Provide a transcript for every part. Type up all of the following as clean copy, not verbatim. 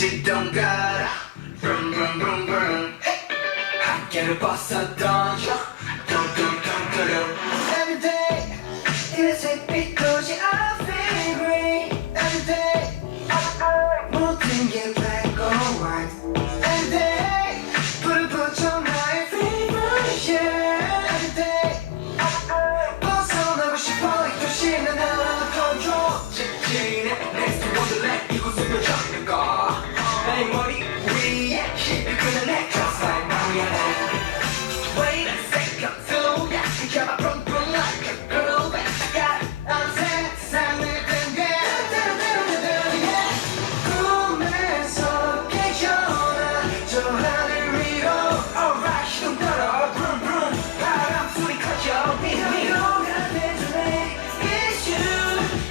시동 걸어 Vroom vroom vroom vroom 학교를 벗어 던져 둥둥둥둥 Everyday 이래서 빛꽃이 I feel great Everyday 모든 게 black or white Everyday 불을 붙여 나의 favorite yeah Everyday 벗어나고 싶어 이 도시는 하나 더 줘 직진해 Next to Wonderland 이곳을 펼쳐있는 거 내 머리 위에 힘이 그는 내 Just like Mariana Wait a second so yeah Come on boom boom like a groove I got I'm 세상을 든게 꿈에서 깨어나 저 하늘 위로 Alright 시동 걸어 Vroom vroom 바람 소리 커져 미소가 내줄래 It's you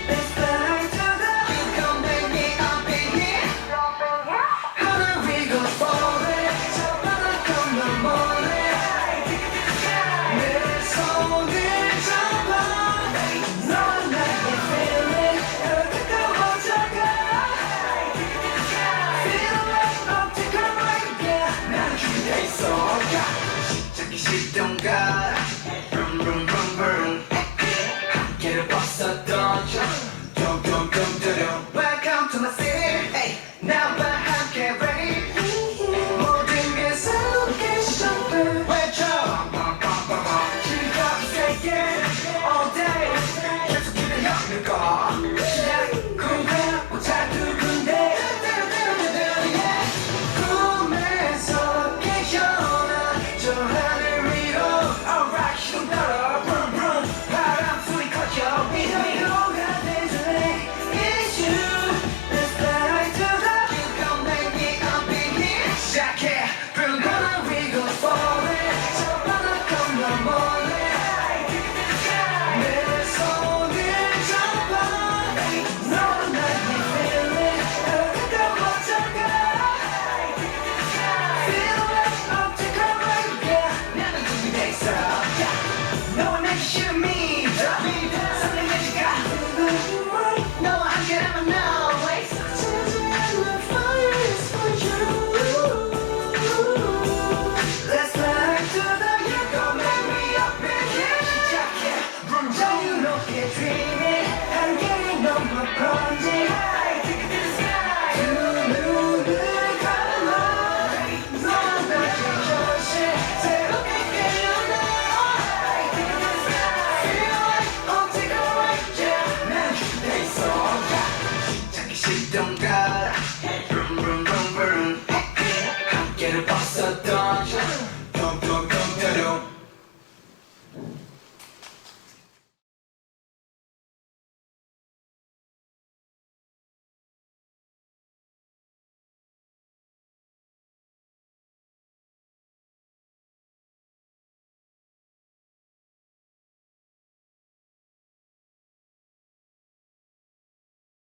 Let's fly to the You come make me up in here 하늘 위 go for it 저 바람 come 몰래 내 손을 잡아 넌 나의 feeling 널 가까워져가 Feel like optical right yeah 난 준비돼 있어 시작이 시동 걸어 Vroom vroom vroom vroom 함께를 벗어 던져 둥둥둥둥 Welcome to my city hey, 나와 함께 ready 모든 게 새롭게 시작돼 외쳐 즐거운 세계 all day 계속 기다려는 거 시작군가 자두군데 꿈에서 깨어나 저